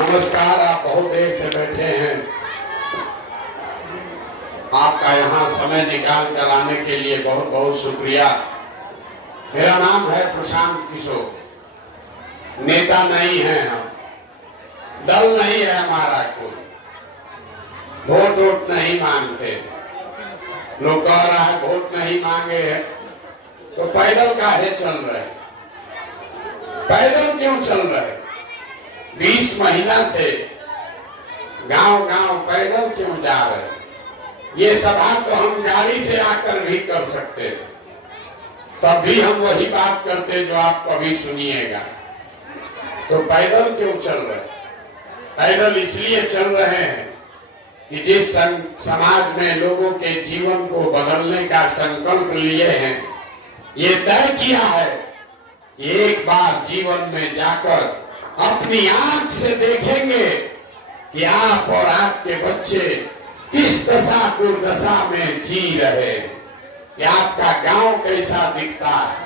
नमस्कार। आप बहुत देर से बैठे हैं, आपका यहाँ समय निकाल कर आने के लिए बहुत बहुत शुक्रिया। मेरा नाम है प्रशांत किशोर। नेता नहीं है हम, दल नहीं है हमारा कोई, वोट वोट नहीं मांगते। लोग कह रहा है वोट नहीं मांगे हैं तो पैदल काहे चल रहे? पैदल क्यों चल रहे? 20 महीना से गांव गांव पैदल क्यों जा रहे? ये सभा तो हम गाड़ी से आकर भी कर सकते थे, तब भी हम वही बात करते जो आप कभी सुनिएगा। तो पैदल क्यों चल रहे? पैदल इसलिए चल रहे हैं कि जिस समाज में लोगों के जीवन को बदलने का संकल्प लिए हैं, ये तय किया है कि एक बार जीवन में जाकर अपनी आंख से देखेंगे कि आप और आपके बच्चे किस दशा दुर्दशा में जी रहे, कि आपका गांव कैसा दिखता है,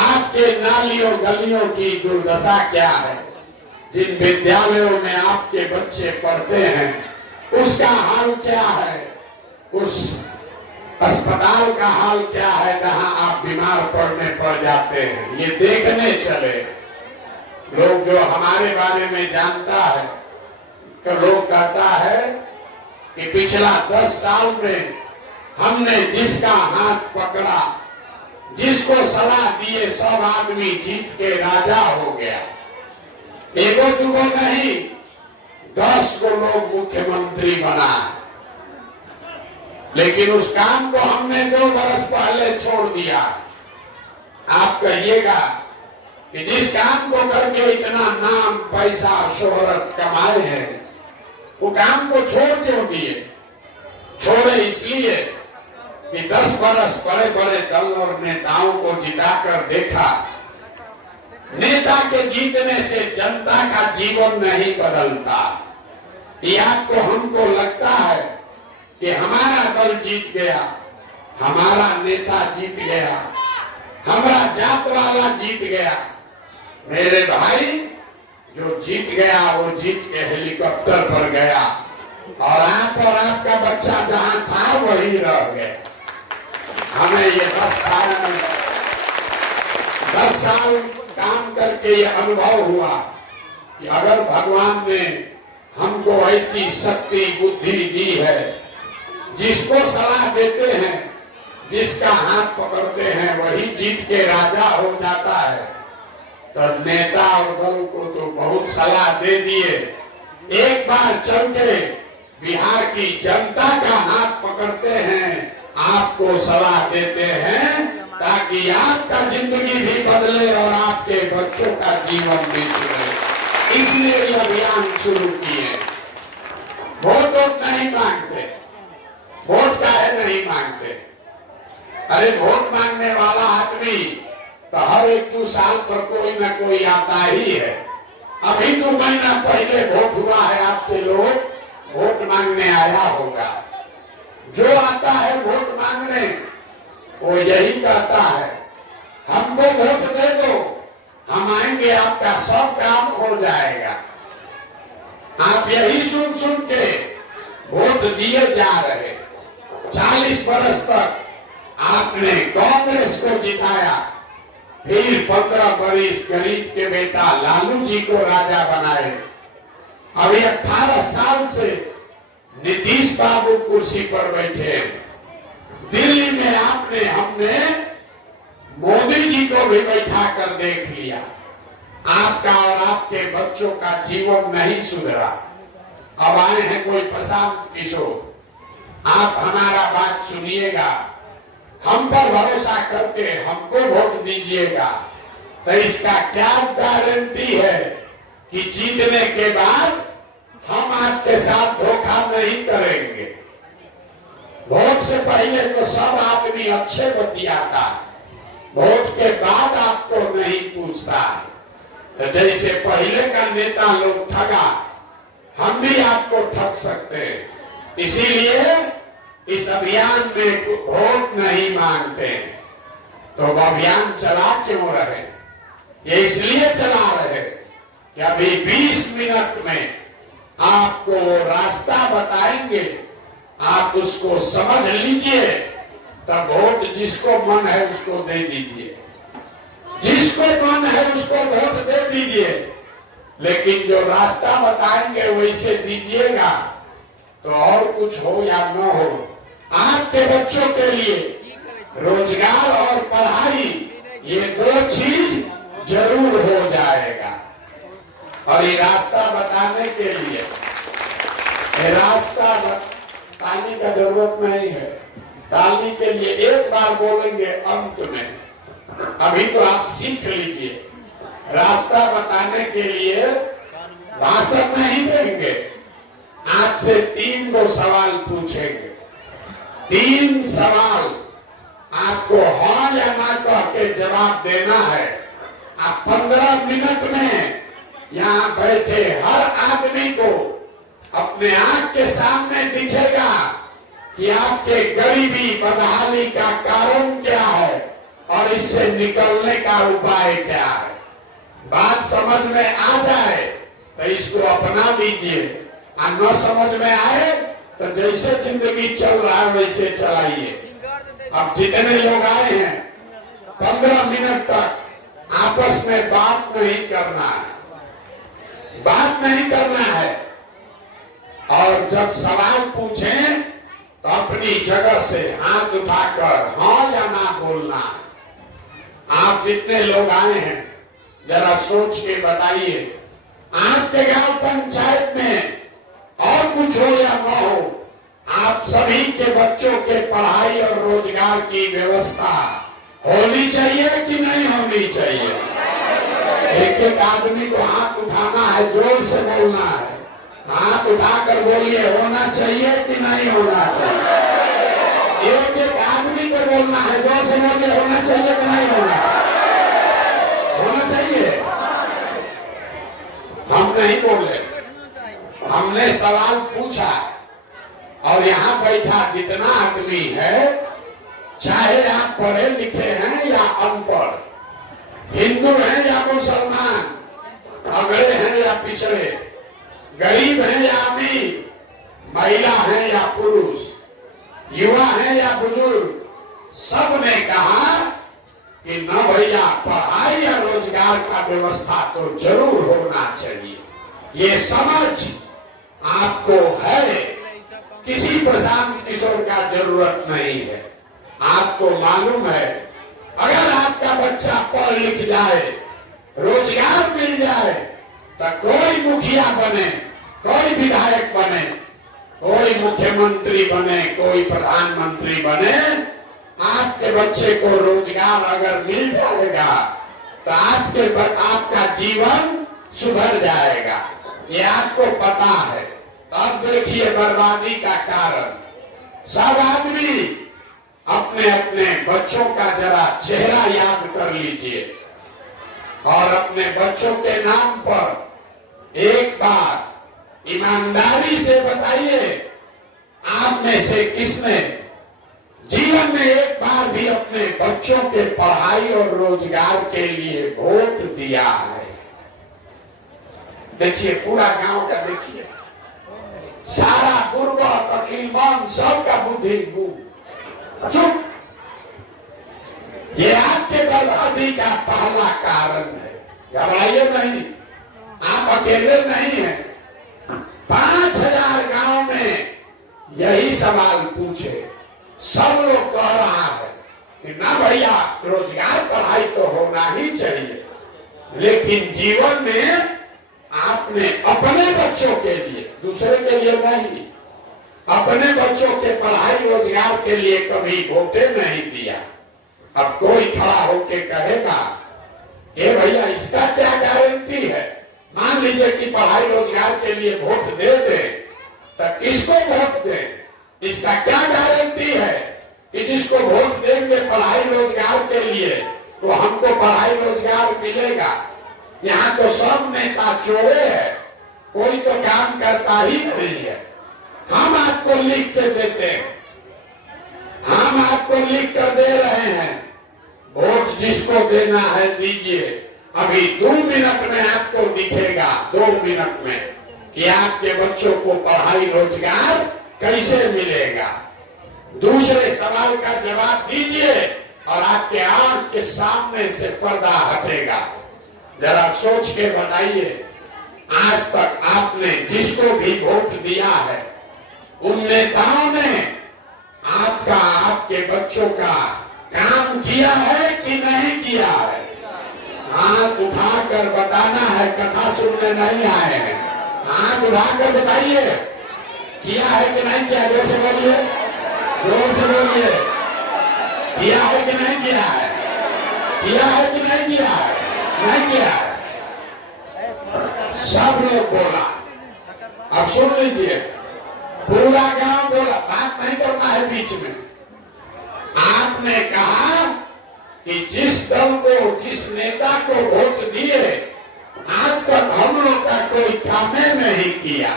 आपके नालियों गलियों की दुर्दशा क्या है, जिन विद्यालयों में आपके बच्चे पढ़ते हैं उसका हाल क्या है, उस अस्पताल का हाल क्या है जहां आप बीमार पड़ जाते हैं, ये देखने चले। लोग जो हमारे बारे में जानता है तो लोग कहता है कि पिछला 10 साल में हमने जिसका हाथ पकड़ा, जिसको सलाह दिए, सब आदमी जीत के राजा हो गया। एगो दुगो नहीं, 10 को लोग मुख्यमंत्री बना। लेकिन उस काम को हमने 2 बरस पहले छोड़ दिया। आप कहिएगा कि जिस काम को करके इतना नाम पैसा शोहरत कमाए हैं, वो काम को छोड़ क्यों दिए? छोड़े इसलिए कि 10 बरस बड़े बड़े दल और नेताओं को जिताकर देखा, नेता के जीतने से जनता का जीवन नहीं बदलता। या तो हमको लगता है कि हमारा दल जीत गया, हमारा नेता जीत गया, हमारा जात वाला जीत गया। मेरे भाई, जो जीत गया वो जीत के हेलीकॉप्टर पर गया और आप और आपका बच्चा जहां था वही रह गए। हमें ये 10 साल काम करके ये अनुभव हुआ कि अगर भगवान ने हमको ऐसी शक्ति बुद्धि दी है, जिसको सलाह देते हैं, जिसका हाथ पकड़ते हैं, वही जीत के राजा हो जाता है। तो नेता और दल को तो बहुत सलाह दे दिए, एक बार चल के बिहार की जनता का हाथ पकड़ते हैं, आपको सलाह देते हैं ताकि आपका जिंदगी भी बदले और आपके बच्चों का जीवन भी सुधरे। इसलिए ये अभियान शुरू किए। वोट वोट नहीं मांगते। वोट काहे नहीं मांगते? अरे वोट मांगने वाला आदमी तो हर 1-2 साल पर कोई ना कोई आता ही है। अभी 2 महीना पहले वोट हुआ है, आपसे लोग वोट मांगने आया होगा। जो आता है वोट मांगने, वो यही कहता है हमको वोट दे दो, हम आएंगे, आपका सब काम हो जाएगा। आप यही सुन सुन के वोट दिए जा रहे। 40 बरस तक आपने कांग्रेस को जिताया, फिर 15 बरिस गरीब के बेटा लालू जी को राजा बनाए। अभी 18 साल से नीतीश बाबू कुर्सी पर बैठे। दिल्ली में हमने मोदी जी को भी बैठा कर देख लिया। आपका और आपके बच्चों का जीवन नहीं सुधरा। अब आए हैं कोई प्रशांत किशोर, आप हमारा बात सुनिएगा, हम पर भरोसा करके हमको वोट दीजिएगा, तो इसका क्या गारंटी है कि जीतने के बाद हम आपके साथ धोखा नहीं करेंगे? वोट से पहले तो सब आदमी अच्छे बतियाता है, वोट के बाद आपको नहीं पूछता है। तो जैसे पहले का नेता लोग ठगा, हम भी आपको ठग सकते हैं। इसीलिए इस अभियान में वोट नहीं मांगते। तो अभियान चला क्यों रहे? ये इसलिए चला रहे कि अभी 20 मिनट में में आपको वो रास्ता बताएंगे, आप उसको समझ लीजिए, तब वोट जिसको मन है उसको दे दीजिए, जिसको मन है उसको वोट दे दीजिए। लेकिन जो रास्ता बताएंगे वैसे दीजिएगा, तो और कुछ हो या न हो, आपके बच्चों के लिए रोजगार और पढ़ाई, ये दो चीज जरूर हो जाएगा। और ये रास्ता बताने के लिए, ये रास्ता बताने का जरूरत नहीं है, डालने के लिए एक बार बोलेंगे अंत में। अभी तो आप सीख लीजिए, रास्ता बताने के लिए भाषण नहीं देंगे, आपसे 3 गो सवाल पूछेंगे। 3 सवाल आपको हाँ या ना कह के जवाब देना है। आप 15 मिनट में यहाँ बैठे हर आदमी को अपने आंख के सामने दिखेगा कि आपके गरीबी बदहाली का कारण क्या है और इससे निकलने का उपाय क्या है। बात समझ में आ जाए तो इसको अपना लीजिए, और न समझ में आए तो जैसे जिंदगी चल रहा है वैसे चलाइए। अब जितने लोग आए हैं 15 मिनट तक आपस में बात नहीं करना है, बात नहीं करना है। और जब सवाल पूछें तो अपनी जगह से हाथ उठाकर हाँ या ना बोलना है। आप जितने लोग आए हैं जरा सोच के बताइए, आपके गांव पंचायत में और कुछ हो या न हो, आप सभी के बच्चों के पढ़ाई और रोजगार की व्यवस्था होनी चाहिए कि नहीं होनी चाहिए। एक एक आदमी को हाथ उठाना है, जोर से बोलना है, हाथ उठाकर बोलिए होना चाहिए कि नहीं होना चाहिए। एक एक आदमी को बोलना है, जोर से बोलिए होना चाहिए कि नहीं होना चाहिए। होना चाहिए। हम नहीं बोले, हमने सवाल पूछा और यहाँ बैठा जितना आदमी है, चाहे आप पढ़े लिखे हैं या अनपढ़, हिंदू हैं या मुसलमान, अगड़े हैं या पिछड़े, गरीब हैं या अमीर, महिला हैं या पुरुष, युवा हैं या बुजुर्ग, सबने कहा कि न भैया पढ़ाई या रोजगार का व्यवस्था तो जरूर होना चाहिए। ये समझ आपको है, किसी प्रशांत किशोर का जरूरत नहीं है। आपको मालूम है अगर आपका बच्चा पढ़ लिख जाए, रोजगार मिल जाए, तो कोई मुखिया बने, कोई विधायक बने, कोई मुख्यमंत्री बने, कोई प्रधानमंत्री बने, आपके बच्चे को रोजगार अगर मिल जाएगा तो आपका जीवन सुधर जाएगा। ये आपको पता है। अब देखिए बर्बादी का कारण, सब आदमी अपने अपने बच्चों का जरा चेहरा याद कर लीजिए और अपने बच्चों के नाम पर एक बार ईमानदारी से बताइए, आप में से किसने जीवन में एक बार भी अपने बच्चों के पढ़ाई और रोजगार के लिए वोट दिया है। देखिए पूरा गांव का देखिए, सारा पूर्वा अखिलमान सबका बुद्धि चुप। ये आपके बर्बादी का पहला कारण है। घबराइए नहीं, आप अकेले नहीं हैं। 5000 गांव में यही सवाल पूछे, सब लोग कह रहा है कि ना भैया रोजगार पढ़ाई तो होना ही चाहिए, लेकिन जीवन में आपने अपने बच्चों के लिए, दूसरे के लिए नहीं, अपने बच्चों के पढ़ाई रोजगार के लिए कभी वोटे नहीं दिया। अब कोई खड़ा होके कहेगा कि भैया इसका क्या गारंटी है, मान लीजिए कि पढ़ाई रोजगार के लिए वोट दे दे, तो किसको वोट दे, इसका क्या गारंटी है कि जिसको वोट देंगे पढ़ाई रोजगार के लिए तो हमको पढ़ाई रोजगार मिलेगा। यहाँ तो सब नेता चोरे हैं, कोई तो काम करता ही नहीं है। हम आपको लिख के देते हैं, हम आपको लिख कर दे रहे हैं, वोट जिसको देना है दीजिए। अभी 2 मिनट में आपको दिखेगा, 2 मिनट में कि आपके बच्चों को पढ़ाई रोजगार कैसे मिलेगा। दूसरे सवाल का जवाब दीजिए और आपके आंख के सामने से पर्दा हटेगा। जरा सोच के बताइए, आज तक आपने जिसको भी वोट दिया है उन नेताओं ने आपका, आपके बच्चों का काम किया है कि नहीं किया है? हाथ उठाकर बताना है, कथा सुनने नहीं आए हैं। हाथ उठाकर बताइए, किया है कि नहीं किया? जोर से बोलिए, जोर से बोलिए, किया है कि नहीं किया है? किया है कि नहीं किया है? नहीं किया है। सब लोग बोला। अब सुन लीजिए, पूरा गांव बोला, बात नहीं करना है बीच में। आपने कहा कि जिस दल को, जिस नेता को वोट दिए आज तक हम लोग का कोई काम नहीं किया,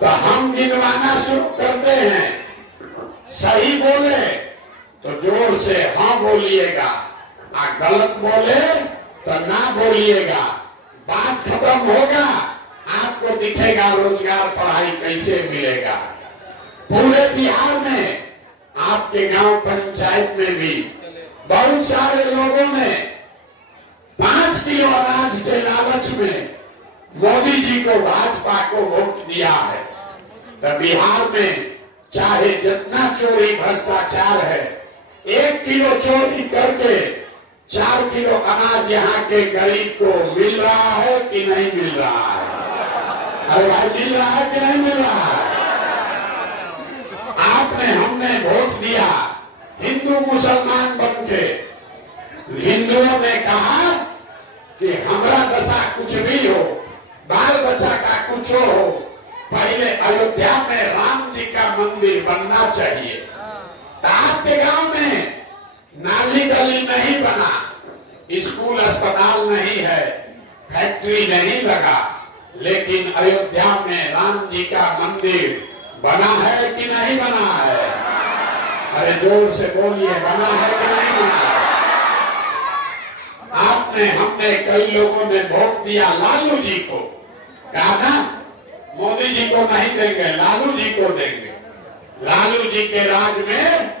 तो हम गिनवाना शुरू करते हैं। सही बोले तो जोर से हाँ बोलिएगा, गलत बोले तो ना बोलिएगा। बात खत्म होगा, आपको दिखेगा रोजगार पढ़ाई कैसे मिलेगा। पूरे बिहार में, आपके गांव पंचायत में भी बहुत सारे लोगों ने 5 किलो अनाज के लालच में मोदी जी को, भाजपा को वोट दिया है। तो बिहार में चाहे जितना चोरी भ्रष्टाचार है, 1 किलो चोरी करके 4 किलो अनाज यहाँ के गरीब को मिल रहा है कि नहीं मिल रहा है? अरे भाई, मिल रहा है कि नहीं मिल रहा है? आपने, हमने वोट दिया हिंदू मुसलमान बनके। हिंदुओं ने कहा कि हमारा दशा कुछ भी हो, बाल बच्चा का कुछ हो, पहले अयोध्या में राम जी का मंदिर बनना चाहिए। तो आपके गांव में नाली गली नहीं बना, स्कूल अस्पताल नहीं है, फैक्ट्री नहीं लगा, लेकिन अयोध्या में राम जी का मंदिर बना है कि नहीं बना है? अरे जोर से बोलिए, बना है कि नहीं बना है? आपने, हमने, कई लोगों ने वोट दिया लालू जी को। कहा ना, मोदी जी को नहीं देंगे, लालू जी को देंगे। लालू जी के राज में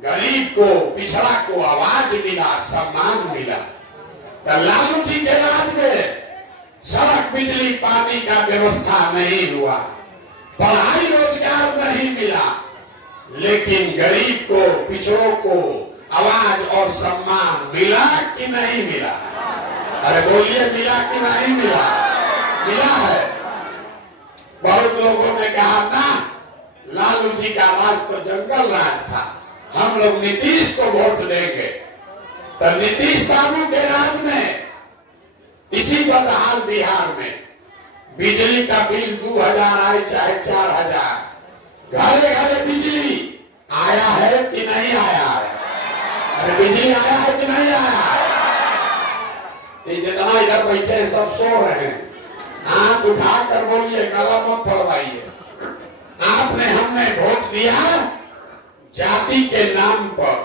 गरीब को, पिछड़ा को आवाज मिला, सम्मान मिला। तो लालू जी के राज में सड़क, बिजली, पानी का व्यवस्था नहीं हुआ, पढ़ाई रोजगार नहीं मिला, लेकिन गरीब को, पिछड़ों को आवाज और सम्मान मिला कि नहीं मिला? अरे बोलिए, मिला कि नहीं मिला? मिला है। बहुत लोगों ने कहा ना, लालू जी का राज तो जंगल राज था, हम लोग नीतीश को वोट देंगे। तो नीतीश बाबू के राज में इसी बदहाल बिहार में बिजली का बिल 2000 आए चाहे 4000, घरे घरे बिजली आया है कि नहीं आया है? अरे बिजली आया है कि नहीं आया है? जितना इधर बैठे हैं सब सो रहे हैं। हाथ उठाकर बोलिए, गला मत पड़वाइए। आपने, हमने वोट दिया जाति के नाम पर।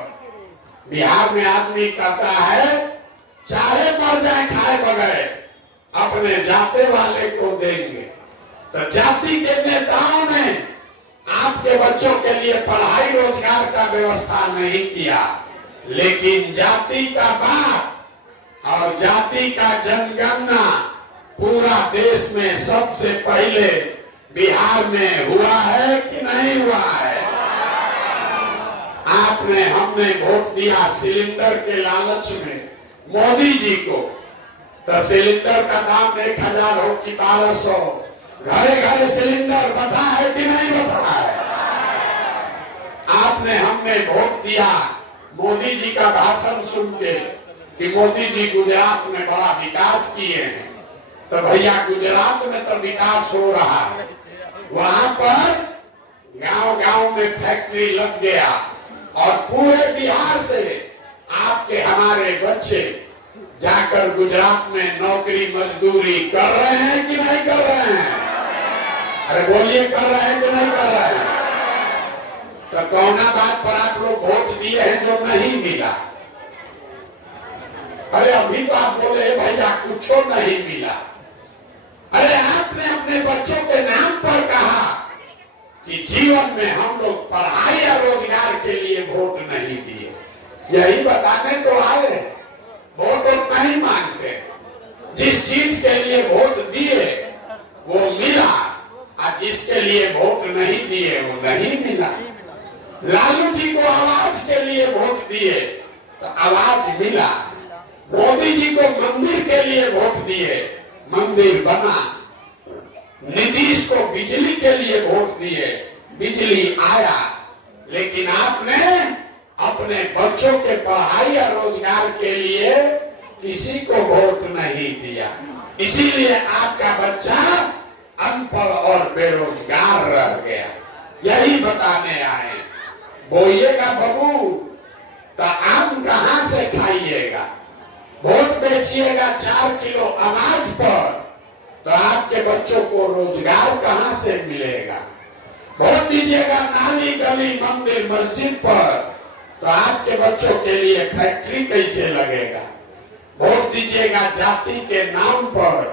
बिहार में आदमी कहता है चाहे मर जाए खाए बगैर, अपने जाते वाले को देंगे। तो जाति के नेताओं ने आपके बच्चों के लिए पढ़ाई रोजगार का व्यवस्था नहीं किया, लेकिन जाति का बात और जाति का जनगणना पूरा देश में सबसे पहले बिहार में हुआ है कि नहीं हुआ है? आपने, हमने वोट दिया सिलेंडर के लालच में मोदी जी को। तो सिलेंडर का दाम 1000 हो कि 1200, घरे घरे सिलेंडर बता है कि नहीं बता है? आपने, हमने वोट दिया मोदी जी का भाषण सुन के कि मोदी जी गुजरात में बड़ा विकास किए हैं। तो भैया, गुजरात में तो विकास हो रहा है, वहां पर गांव गांव में फैक्ट्री लग गया और पूरे बिहार से आपके, हमारे बच्चे जाकर गुजरात में नौकरी मजदूरी कर रहे हैं कि नहीं कर रहे हैं? अरे बोलिए, कर रहे हैं कि नहीं कर रहे हैं? तो कौना बात पर आप लोग वोट दिए हैं जो नहीं मिला? अरे अभी तो आप बोले भैया कुछ नहीं मिला। अरे आपने अपने बच्चों जीवन में हम लोग पढ़ाई या रोजगार के लिए वोट नहीं दिए, यही बताने तो आए। वोट नहीं मांगते, जिस चीज के लिए वोट दिए वो मिला, और जिसके लिए वोट नहीं दिए वो नहीं मिला। लालू जी को आवाज के लिए वोट दिए तो आवाज मिला, मोदी जी को मंदिर के लिए वोट दिए, मंदिर बना, नीतीश को बिजली के लिए वोट दिए, बिजली आया। लेकिन आपने अपने बच्चों के पढ़ाई या रोजगार के लिए किसी को वोट नहीं दिया, इसीलिए आपका बच्चा अनपढ़ और बेरोजगार रह गया। यही बताने आए। बोइएगा बबूल तो आम कहां से खाइएगा? वोट बेचिएगा 4 किलो अनाज पर तो आपके बच्चों को रोजगार कहां से मिलेगा? वोट दीजिएगा नाली गली मंदिर मस्जिद पर तो आपके बच्चों के लिए फैक्ट्री कैसे लगेगा? वोट दीजिएगा जाति के नाम पर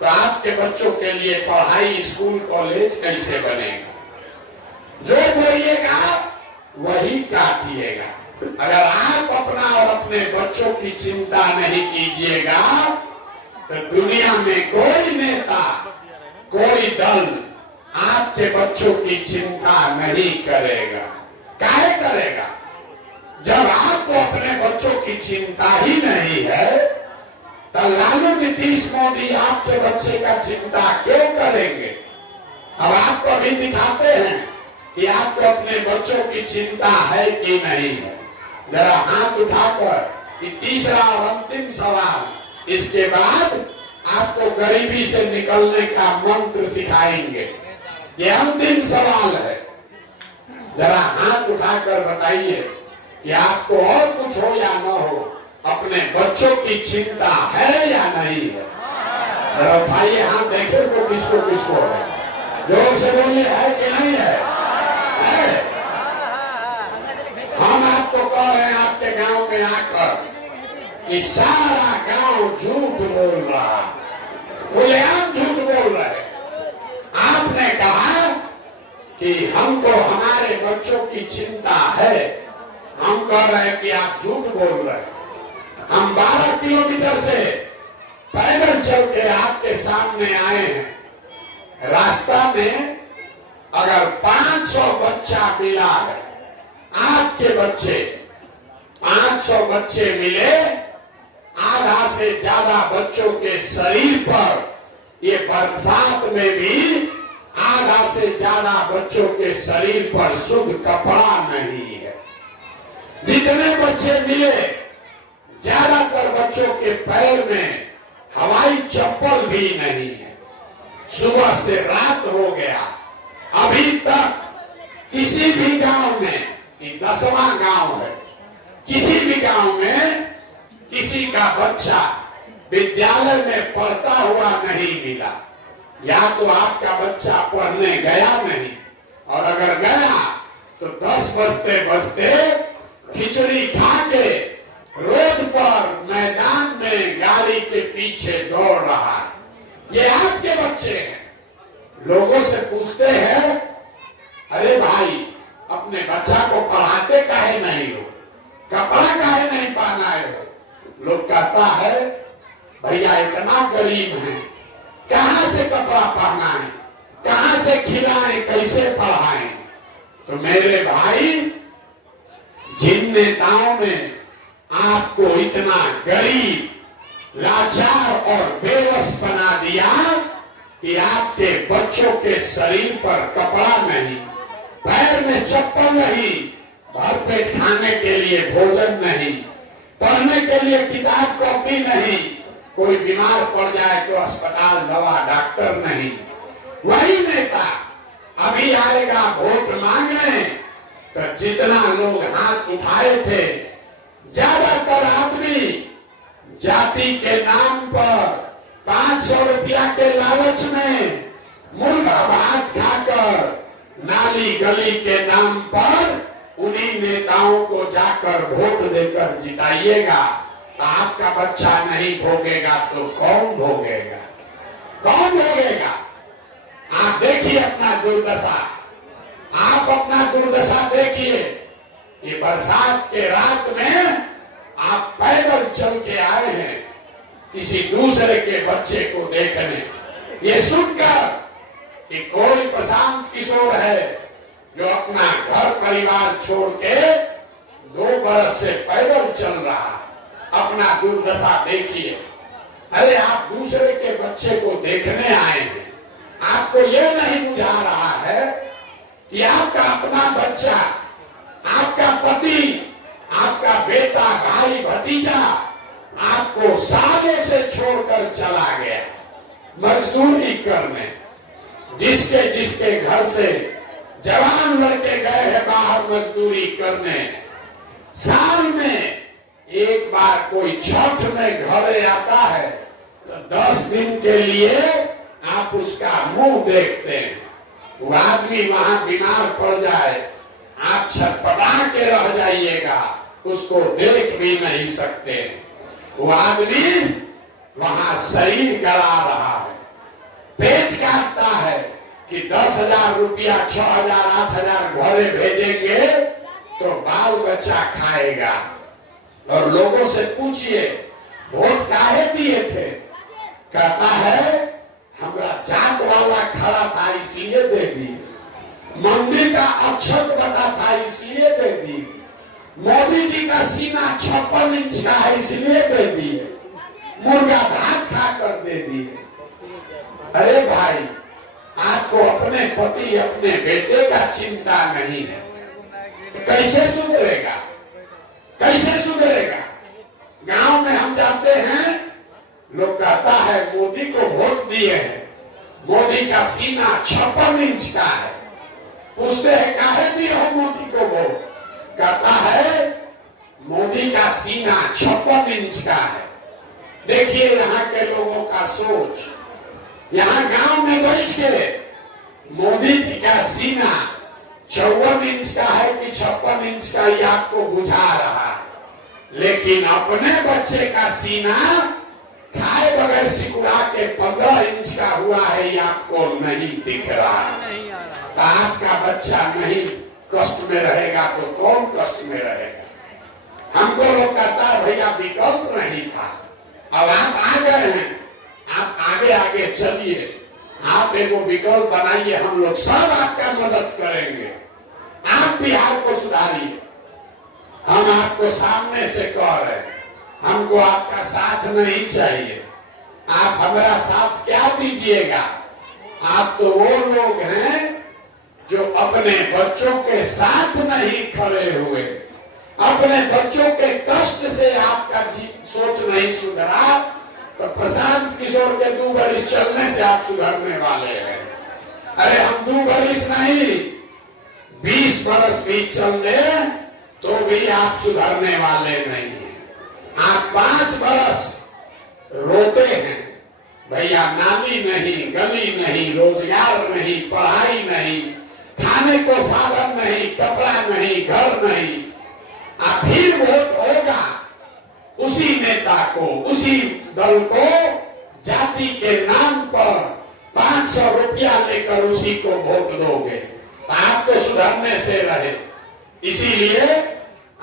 तो आपके बच्चों के लिए पढ़ाई स्कूल कॉलेज कैसे बनेगा? जो बोइएगा वही काटिएगा। अगर आप अपना और अपने बच्चों की चिंता नहीं कीजिएगा तो दुनिया में कोई नेता, कोई दल आपके बच्चों की चिंता नहीं करेगा। काहे करेगा? जब आपको अपने बच्चों की चिंता ही नहीं है तो लालू नीतीश मोदी आपके बच्चे का चिंता क्यों करेंगे? अब आपको अभी दिखाते हैं कि आपको अपने बच्चों की चिंता है कि नहीं है। जरा हाथ उठाकर ये तीसरा और अंतिम सवाल, इसके बाद आपको गरीबी से निकलने का मंत्र सिखाएंगे। ये अंतिम सवाल है। जरा हाथ उठाकर बताइए कि आपको और कुछ हो या न हो, अपने बच्चों की चिंता है या नहीं है? जरा भाई हाथ देखे वो किसको किसको है, जोर से बोलिए है कि नहीं है? हम आपको कह रहे हैं आपके गांव में आकर कि सारा गांव झूठ बोल रहा, खुलेआम झूठ बोल रहे। आपने कहा कि हमको हमारे बच्चों की चिंता है, हम कह रहे हैं कि आप झूठ बोल रहे हैं। हम 12 किलोमीटर से पैदल चल के आपके सामने आए हैं। रास्ता में अगर 500 बच्चा मिला है, आपके बच्चे 500 बच्चे मिले, आधा से ज्यादा बच्चों के शरीर पर ये बरसात में भी आधा से ज्यादा बच्चों के शरीर पर शुद्ध कपड़ा नहीं है। जितने बच्चे मिले ज्यादातर बच्चों के पैर में हवाई चप्पल भी नहीं है। सुबह से रात हो गया, अभी तक किसी भी गांव में, 10वां गांव है, किसी भी गांव में किसी का बच्चा विद्यालय में पढ़ता हुआ नहीं मिला। या तो आपका बच्चा पढ़ने गया नहीं, और अगर गया तो 10 बजते बजते खिचड़ी खा के रोड पर मैदान में गाड़ी के पीछे दौड़ रहा है। ये आपके बच्चे हैं। लोगों से पूछते हैं, अरे भाई अपने बच्चा को पढ़ाते काहे नहीं हो, कपड़ा काहे नहीं पहनाए हो? लोग कहता है भैया इतना गरीब है, कहां से कपड़ा पहनाएं, कहां से खिलाएं, कैसे पढ़ाएं? तो मेरे भाई, जिन नेताओं ने आपको इतना गरीब, लाचार और बेबस बना दिया कि आपके बच्चों के शरीर पर कपड़ा नहीं, पैर में चप्पल नहीं, भरपेट खाने के लिए भोजन नहीं, पढ़ने के लिए किताब कॉपी नहीं, कोई बीमार पड़ जाए तो अस्पताल दवा डॉक्टर नहीं, वही नेता अभी आएगा वोट मांगने तो जितना लोग हाथ उठाए थे, ज्यादातर आदमी जाति के नाम पर 500 रुपया के लालच में मुर्गा भात खाकर नाली गली के नाम पर उन्हीं नेताओं को जाकर वोट देकर जिताइएगा। तो आपका बच्चा नहीं भोगेगा तो कौन भोगेगा? कौन भोगेगा? आप देखिए अपना दुर्दशा। आप अपना दुर्दशा देखिए कि बरसात के रात में आप पैदल चल के आए हैं किसी दूसरे के बच्चे को देखने। ये सुनकर कि कोई प्रशांत किशोर है जो अपना घर परिवार छोड़ के 2 बरस से पैदल चल रहा, अपना दुर्दशा देखिए। अरे आप दूसरे के बच्चे को देखने आए हैं, आपको यह नहीं बुझा रहा है कि आपका अपना बच्चा, आपका पति, आपका बेटा, भाई, भतीजा आपको सालों से छोड़कर चला गया मजदूरी करने। जिसके जिसके घर से जवान लड़के गए हैं बाहर मजदूरी करने, साल में एक बार कोई छठ में घरे आता है तो 10 दिन के लिए आप उसका मुंह देखते हैं। वो आदमी वहां बीमार पड़ जाए, आप छटपटा के रह जाइएगा, उसको देख भी नहीं सकते। वो आदमी वहां शरीर गला रहा है, पेट काटता है कि 10,000 रुपया, 6,000, 8,000 घरे भेजेंगे तो बाल बच्चा खाएगा। और लोगों से पूछिए वोट काहे दिए थे, कहता है हमरा जात वाला खड़ा था इसलिए दे दिए, मंदिर का अक्षत बटा था इसलिए दे दिए, मोदी जी का सीना 56 इंच का है इसलिए दे दिए, मुर्गा भात खाकर दे दिए। अरे भाई, आपको अपने पति, अपने बेटे का चिंता नहीं है तो कैसे सुधरेगा, कैसे सुधरेगा? गांव में हम जाते हैं, लोग कहता है मोदी को वोट दिए हैं, मोदी का सीना 56 इंच का है। पूछते हैं काहे दिए हो मोदी को वोट, कहता है मोदी का सीना 56 इंच का है। देखिए यहाँ के लोगों का सोच, यहाँ गांव में बैठ के मोदी जी का सीना 54 इंच का है कि 56 इंच का, ये आपको बुझा रहा है। लेकिन अपने बच्चे का सीना खाए बगैर सिकुड़ा के 15 इंच का हुआ है, ये आपको नहीं दिख रहा। तो आपका बच्चा नहीं कष्ट में रहेगा तो कौन कष्ट में रहेगा? हमको लोग कहता है भैया विकल्प नहीं था, अब आप आ गए हैं, आप आगे आगे चलिए, आप एगो विकल्प बनाइए, हम लोग सब आपका मदद करेंगे, आप बिहार को सुधारिए। हम आपको सामने से कह रहे हैं, हमको आपका साथ नहीं चाहिए, आप हमारा साथ क्या दीजिएगा? आप तो वो लोग हैं जो अपने बच्चों के साथ नहीं खड़े हुए, अपने बच्चों के कष्ट से आपका सोच नहीं सुधरा, तो प्रशांत किशोर के 2 बरिस चलने से आप सुधरने वाले हैं। अरे हम 2 बरिस नहीं, 20 बरस भी चल ले तो भी आप सुधरने वाले नहीं हैं। आप 5 बरस रोते हैं, भैया नाली नहीं, गली नहीं, रोजगार नहीं, पढ़ाई नहीं, खाने को साधन नहीं, कपड़ा नहीं, घर नहीं। आप फिर वोट होगा उसी नेता को, उसी दल को, जाति के नाम पर 500 रुपया लेकर उसी को वोट दोगे तो आपको सुधरने से रहे। इसीलिए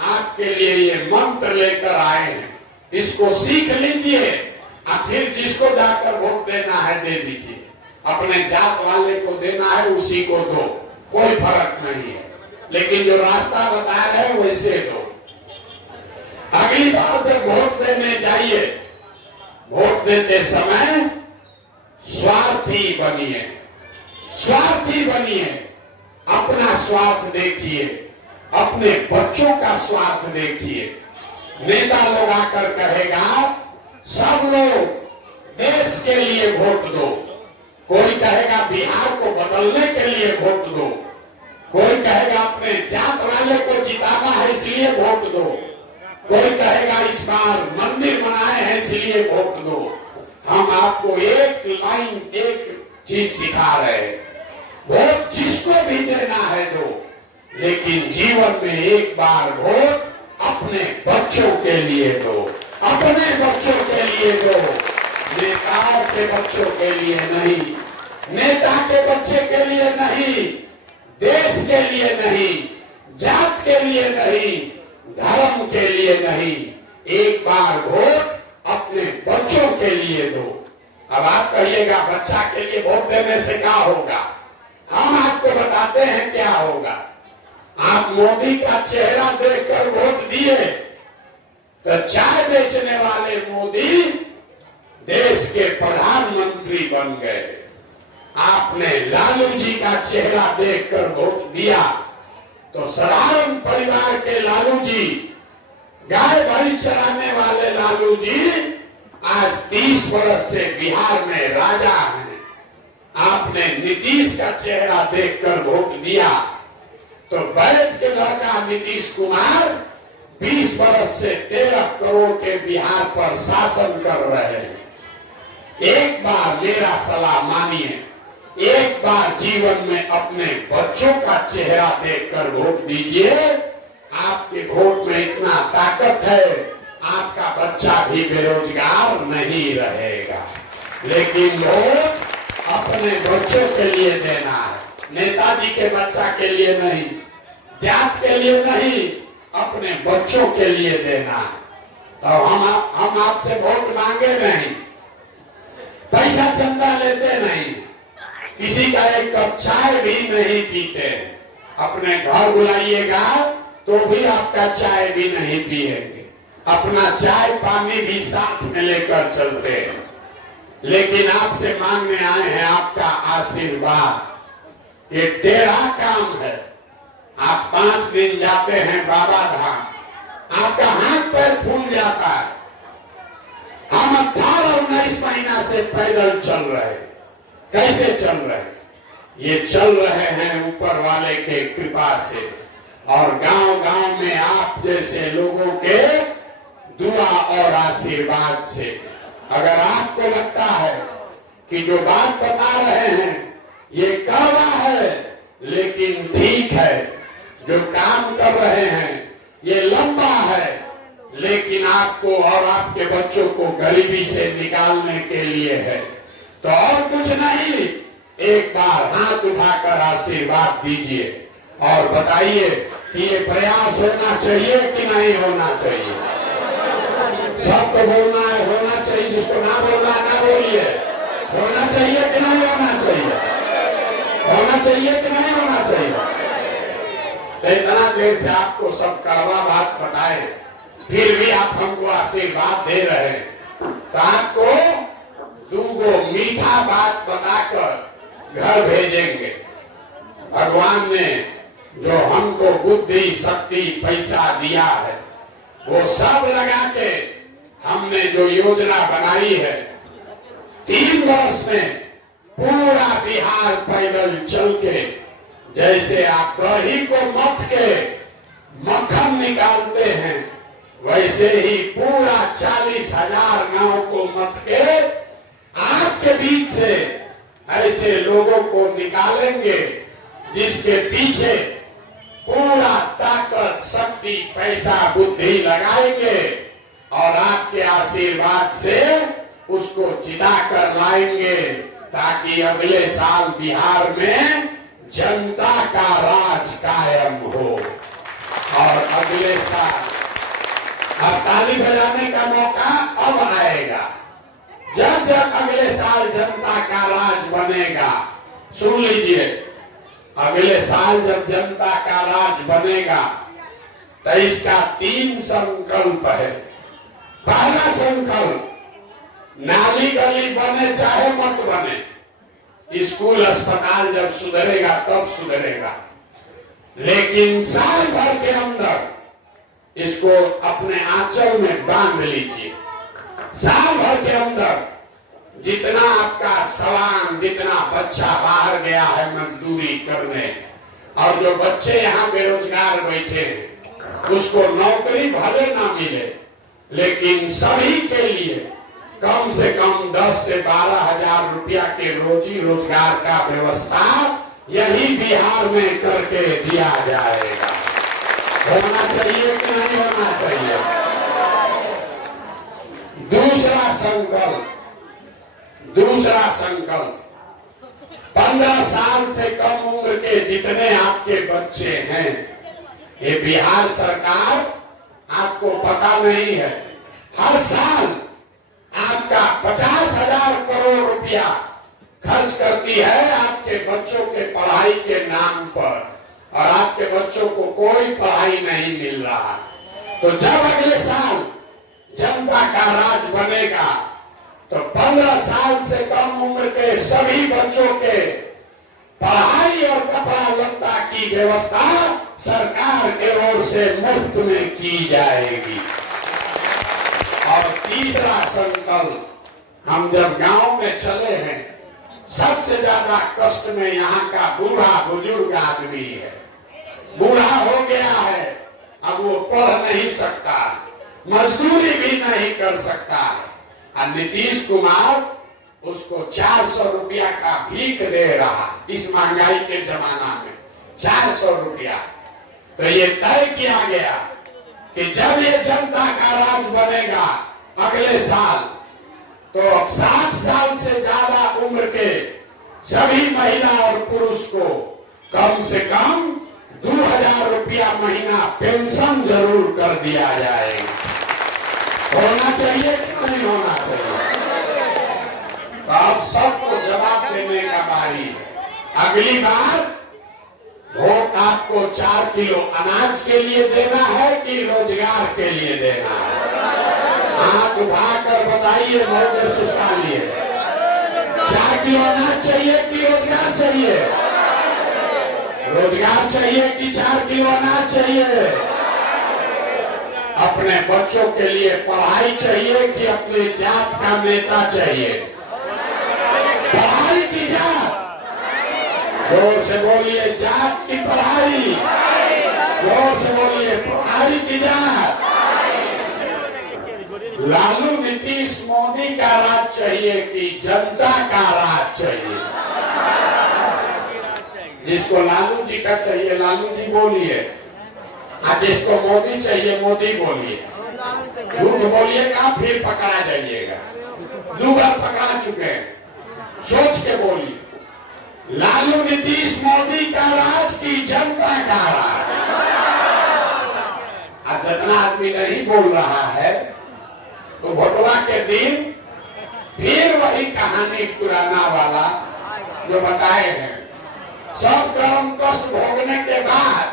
आपके लिए ये मंत्र लेकर आए हैं, इसको सीख लीजिए और फिर जिसको जाकर वोट देना है दे दीजिए। अपने जात वाले को देना है उसी को दो, कोई फर्क नहीं है, लेकिन जो रास्ता बता रहे हैं वैसे दो। अगली बार जब वोट देने जाइए, वोट देते समय स्वार्थी बनिए, स्वार्थी बनिए, अपना स्वार्थ देखिए, अपने बच्चों का स्वार्थ देखिए। नेता लोग आकर कहेगा सब लोग देश के लिए वोट दो, कोई कहेगा बिहार को बदलने के लिए वोट दो, कोई कहेगा अपने जात वाले को जिताना है इसलिए वोट दो, कोई कहेगा इस बार मंदिर बनाए हैं इसलिए वोट दो। हम आपको एक लाइन, एक चीज सिखा रहे हैं, वोट जिसको भी देना है दो, लेकिन जीवन में एक बार वोट अपने बच्चों के लिए दो, अपने बच्चों के लिए दो, नेताओं के बच्चों के लिए नहीं, नेता के बच्चे के लिए नहीं, देश के लिए नहीं, धर्म के लिए नहीं, एक बार वोट अपने बच्चों के लिए दो। अब आप कहिएगा बच्चा के लिए वोट देने से क्या होगा? हम आपको बताते हैं क्या होगा। आप मोदी का चेहरा देखकर वोट दिए तो चाय बेचने वाले मोदी देश के प्रधानमंत्री बन गए। आपने लालू जी का चेहरा देखकर वोट दिया तो साधारण परिवार के लालू जी, गाय भैंस चराने वाले लालू जी आज 30 वर्ष से बिहार में राजा हैं। आपने नीतीश का चेहरा देखकर वोट दिया तो वैद्य के लड़का नीतीश कुमार 20 वर्ष से 13 करोड़ के बिहार पर शासन कर रहे हैं। एक बार मेरा सलाह मानिए, एक बार जीवन में अपने बच्चों का चेहरा देखकर वोट दीजिए। आपके वोट में इतना ताकत है, आपका बच्चा भी बेरोजगार नहीं रहेगा। लेकिन वोट अपने बच्चों के लिए देना है, नेताजी के बच्चा के लिए नहीं, जात के लिए नहीं, अपने बच्चों के लिए देना है। तो हम आपसे वोट मांगे नहीं, पैसा चंदा लेते नहीं, किसी का एक कप चाय भी नहीं पीते। अपने घर बुलाइएगा तो भी आपका चाय भी नहीं पिएंगे, अपना चाय पानी भी साथ में लेकर चलते हैं। लेकिन आपसे मांगने आए हैं आपका आशीर्वाद। ये टेढ़ा काम है। आप 5 दिन जाते हैं बाबा धाम, आपका हाथ पैर फूल जाता है। हम 18-19 महीना से पैदल चल रहे, कैसे चल रहे? ये चल रहे हैं ऊपर वाले के कृपा से और गांव-गांव में आप जैसे लोगों के दुआ और आशीर्वाद से। अगर आपको लगता है कि जो बात बता रहे हैं ये कड़वा है, लेकिन ठीक है, जो काम कर रहे हैं ये लंबा है, लेकिन आपको और आपके बच्चों को गरीबी से निकालने के लिए है, तो और कुछ नहीं, एक बार हाथ उठाकर आशीर्वाद दीजिए और बताइए कि ये प्रयास होना चाहिए कि नहीं होना चाहिए। सबको बोलना है, होना चाहिए। जिसको ना बोलना है ना बोलिए। होना चाहिए कि नहीं होना चाहिए? होना चाहिए कि नहीं होना चाहिए? इतना देर से आपको सब कड़वा बात बताए, फिर भी आप हमको आशीर्वाद दे रहे हैं, तो आपको 2 मीठा बात बताकर घर भेजेंगे। भगवान ने जो हमको बुद्धि, शक्ति, पैसा दिया है, वो सब लगा के हमने जो योजना बनाई है, 3 वर्ष में पूरा बिहार पैदल चल के, जैसे आप दही को मथ के मक्खन निकालते हैं, वैसे ही पूरा 40,000 गांव को मथ के आपके बीच से ऐसे लोगों को निकालेंगे जिसके पीछे पूरा ताकत, शक्ति, पैसा, बुद्धि लगाएंगे और आपके आशीर्वाद से उसको जिता कर लाएंगे, ताकि अगले साल बिहार में जनता का राज कायम हो। और अगले साल अब ताली बजाने का मौका अब आएगा, जब जब अगले साल जनता का राज बनेगा। सुन लीजिए, अगले साल जब जनता का राज बनेगा तो इसका 3 संकल्प है। पहला संकल्प, नाली गली बने चाहे मत बने, स्कूल अस्पताल जब सुधरेगा तब सुधरेगा, लेकिन साल भर के अंदर इसको अपने आंचल में बांध लीजिए। साल भर के अंदर जितना आपका सवांग, जितना बच्चा बाहर गया है मजदूरी करने, और जो बच्चे यहाँ बेरोजगार बैठे हैं, उसको नौकरी भले ना मिले, लेकिन सभी के लिए कम से कम 10 से 12 हजार रुपया के रोजी रोजगार का व्यवस्था यही बिहार में करके दिया जाएगा। होना चाहिए कि नहीं होना चाहिए? दूसरा संकल्प, 15 साल से कम उम्र के जितने आपके बच्चे हैं, ये बिहार सरकार आपको पता नहीं है, हर साल आपका 50,000 करोड़ रुपया खर्च करती है आपके बच्चों के पढ़ाई के नाम पर, और आपके बच्चों को कोई पढ़ाई नहीं मिल रहा। तो जब अगले साल जनता का राज बनेगा तो 15 साल से कम उम्र के सभी बच्चों के पढ़ाई और कपड़ा लत्ता की व्यवस्था सरकार के ओर से मुफ्त में की जाएगी। और तीसरा संकल्प, हम जब गांव में चले हैं, सबसे ज्यादा कष्ट में यहाँ का बूढ़ा बुजुर्ग आदमी है। बूढ़ा हो गया है, अब वो पढ़ नहीं सकता, मजदूरी भी नहीं कर सकता है, और नीतीश कुमार उसको 400 रुपया का भीख दे रहा। इस महंगाई के जमाना में 400 रुपया। तो ये तय किया गया कि जब ये जनता का राज बनेगा अगले साल, तो अब 60 साल से ज्यादा उम्र के सभी महिला और पुरुष को कम से कम 2000 रुपया महीना पेंशन जरूर कर दिया जाएगा। होना चाहिए कि नहीं होना चाहिए? तो अब सबको जवाब देने का बारी है। अगली बार वोट आपको 4 किलो अनाज के लिए देना है कि रोजगार के लिए देना है? हाथ उठाकर बताइए, बहुत सुस्ता लिए। 4 किलो अनाज चाहिए कि रोजगार चाहिए? रोजगार चाहिए कि 4 किलो अनाज चाहिए? अपने बच्चों के लिए पढ़ाई चाहिए कि अपने जात का नेता चाहिए? पढ़ाई की जात, जोर से बोलिए, जात की पढ़ाई, जोर से बोलिए, पढ़ाई की जात। लालू नीतीश मोदी का राज चाहिए कि जनता का राज चाहिए? जिसको लालू जी का चाहिए लालू जी बोलिए, और जिसको मोदी चाहिए मोदी बोलिए। झूठ बोलिएगा फिर पकड़ा जाइएगा, 2 बार पकड़ा चुके हैं। सोच के बोलिए, लालू नीतीश मोदी का राज की जनता का राज? अब जितना आदमी नहीं बोल रहा है, तो भोटवा के दिन फिर वही कहानी पुराना वाला जो बताए हैं। सब कर्म कष्ट भोगने के बाद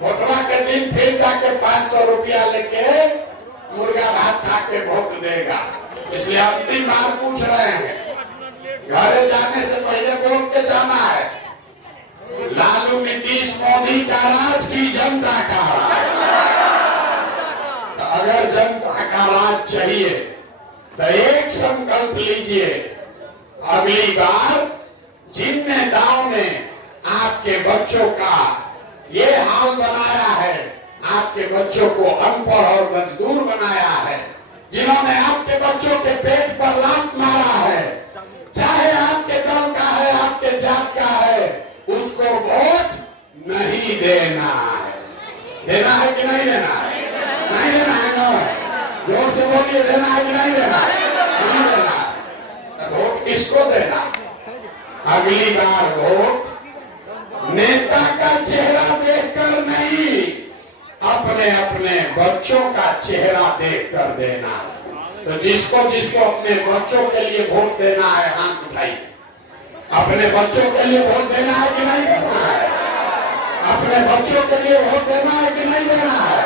भोटवा के दिन फिर जाके 500 रुपया लेके मुर्गा भात खा के वोट देगा। इसलिए अंतिम बार पूछ रहे हैं, घरे जाने से पहले बोल के जाना है, लालू नीतीश मोदी का राज की जनता का राज? तो अगर जनता का राज चाहिए तो एक संकल्प लीजिए, अगली बार जिन नेताओं ने आपके बच्चों का ये हाल बनाया है, आपके बच्चों को अनपढ़ और मजदूर बनाया है, जिन्होंने आपके बच्चों के पेट पर लात मारा है, चाहे आपके दल का है, आपके जात का है, उसको वोट नहीं देना है। देना है कि नहीं देना है? नहीं देना है ना? जोर से बोलिए, देना है कि नहीं देना है? नहीं देना है। तो वोट किसको देना? अगली बार वोट नेता का चेहरा देखकर नहीं, अपने अपने बच्चों का चेहरा देखकर देना। तो जिसको जिसको अपने बच्चों के लिए वोट देना है, हाथ उठाइए। अपने बच्चों के लिए वोट देना है कि नहीं देना है? अपने बच्चों के लिए वोट देना है कि नहीं देना है?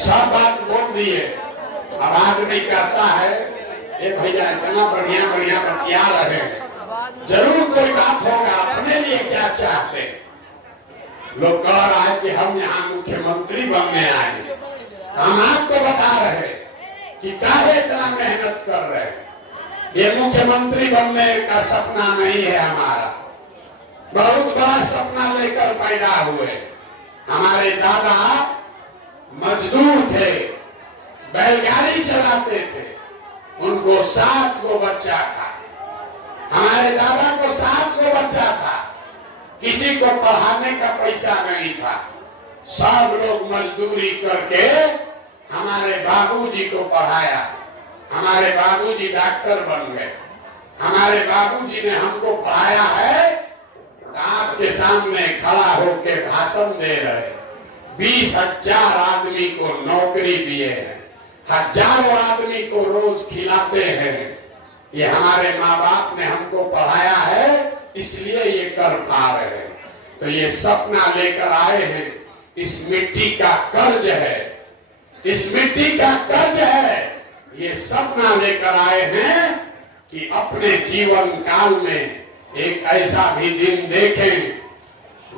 सब बात बोल दिए। अब आदमी कहता है, ये भैया इतना बढ़िया बढ़िया बतिया रहे हैं, जरूर कोई बात होगा, अपने लिए क्या चाहते? लोग कह रहा है कि हम यहाँ मुख्यमंत्री बनने आए। हम आपको बता रहे कि काहे इतना मेहनत कर रहे हैं। ये मुख्यमंत्री बनने का सपना नहीं है हमारा, बहुत बड़ा सपना लेकर पैदा हुए। हमारे दादा मजदूर थे, बैलगाड़ी चलाते थे, उनको 7 गो बच्चा था। हमारे दादा को 7 गो बच्चा था, किसी को पढ़ाने का पैसा नहीं था। सब लोग मजदूरी करके हमारे बाबूजी को पढ़ाया। हमारे बाबूजी डॉक्टर बन गए। हमारे बाबूजी ने हमको पढ़ाया है। आपके सामने सामने खड़ा होकर भाषण दे रहे, 20,000 आदमी को नौकरी दिए हैं, हजारों आदमी को रोज खिलाते हैं। ये हमारे माँ बाप ने हमको पढ़ाया है, इसलिए ये कर पा रहे हैं। तो ये सपना लेकर आए हैं, इस मिट्टी का कर्ज है, इस मिट्टी का कर्ज है। ये सपना लेकर आए हैं कि अपने जीवन काल में एक ऐसा भी दिन देखें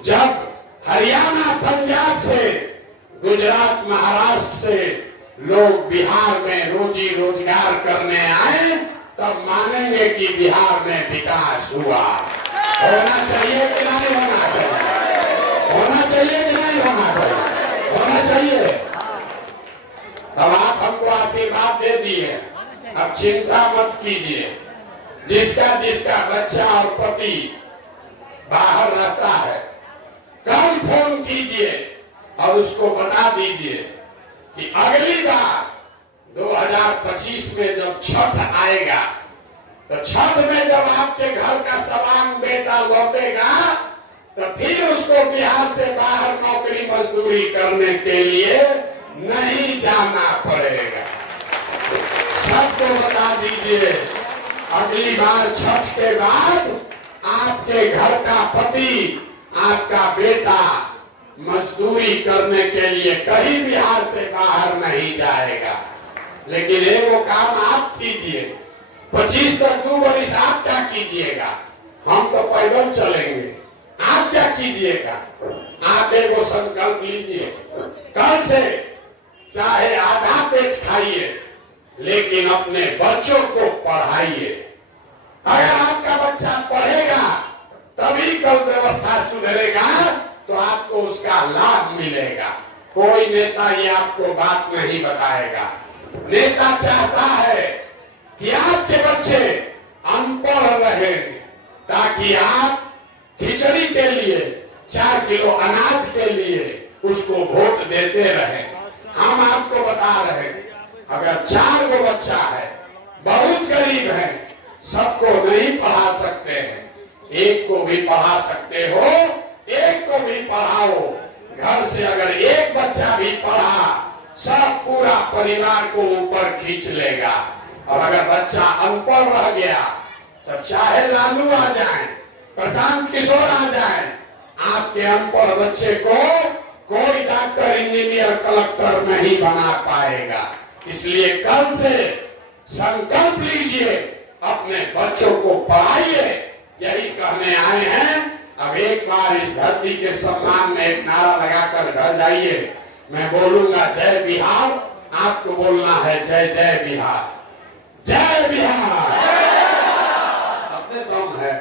जब हरियाणा, पंजाब से, गुजरात, महाराष्ट्र से लोग बिहार में रोजी रोजगार करने आए, तब मानेंगे कि बिहार में विकास हुआ। होना चाहिए कि नहीं होना चाहिए? होना चाहिए कि नहीं होना चाहिए? होना चाहिए। तब आप हमको आशीर्वाद दे दिए, अब चिंता मत कीजिए। जिसका जिसका बच्चा और पति बाहर रहता है, कल फोन कीजिए और उसको बता दीजिए कि अगली बार 2025 में जब छठ आएगा, तो छठ में जब आपके घर का सवांग बेटा लौटेगा, तो फिर उसको बिहार से बाहर नौकरी मजदूरी करने के लिए नहीं जाना पड़ेगा। सबको बता दीजिए, अगली बार छठ के बाद आपके घर का पति, आपका बेटा मजदूरी करने के लिए कहीं बिहार से बाहर नहीं जाएगा। लेकिन एक वो काम आप कीजिए, 25 तक 2 बरिस आप क्या कीजिएगा? हम तो पैदल चलेंगे, आप क्या कीजिएगा? आप एक वो संकल्प लीजिए, कल से चाहे आधा पेट खाइए, लेकिन अपने बच्चों को पढ़ाइए। अगर आपका बच्चा पढ़ेगा तभी कल व्यवस्था सुधरेगा, तो आपको उसका लाभ मिलेगा। कोई नेता ये आपको बात नहीं बताएगा। नेता चाहता है कि आपके बच्चे अनपढ़ रहे, ताकि आप खिचड़ी के लिए, 4 किलो अनाज के लिए उसको वोट देते रहे। हम आपको बता रहे हैं, अगर 4 गो बच्चा है, बहुत गरीब है, सबको नहीं पढ़ा सकते हैं, एक को भी पढ़ा सकते हो, एक को भी पढ़ाओ। घर से अगर एक बच्चा भी पढ़ा, सब पूरा परिवार को ऊपर खींच लेगा। और अगर बच्चा अनपढ़ रह गया, तो चाहे लालू आ जाए, प्रशांत किशोर आ जाए, आपके अनपढ़ बच्चे को कोई डॉक्टर, इंजीनियर, कलेक्टर नहीं बना पाएगा। इसलिए कल से संकल्प लीजिए, अपने बच्चों को पढ़ाइए। यही कहने आए हैं। अब एक बार इस धरती के सम्मान में एक नारा लगाकर घर जाइए। मैं बोलूंगा जय बिहार, आपको बोलना है जय जय बिहार, जय बिहार। अपने दम है,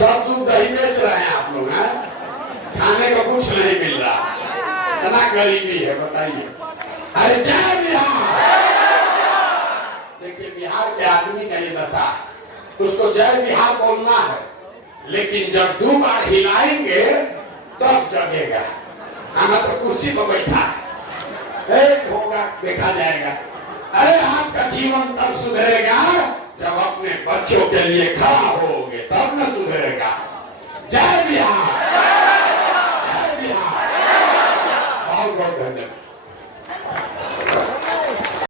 सब दूध दही बेच रहे हैं आप लोग, हैं? खाने को कुछ नहीं मिल रहा, इतना गरीबी है, बताइए। अरे जय बिहार। देखिए बिहार के आदमी का ये दशा, उसको जय बिहार बोलना है, लेकिन जब 2 बार हिलाएंगे तब जगेगा। आना तो कुर्सी पर बैठा है, होगा देखा जाएगा। अरे आपका जीवन तब सुधरेगा जब अपने बच्चों के लिए खड़ा हो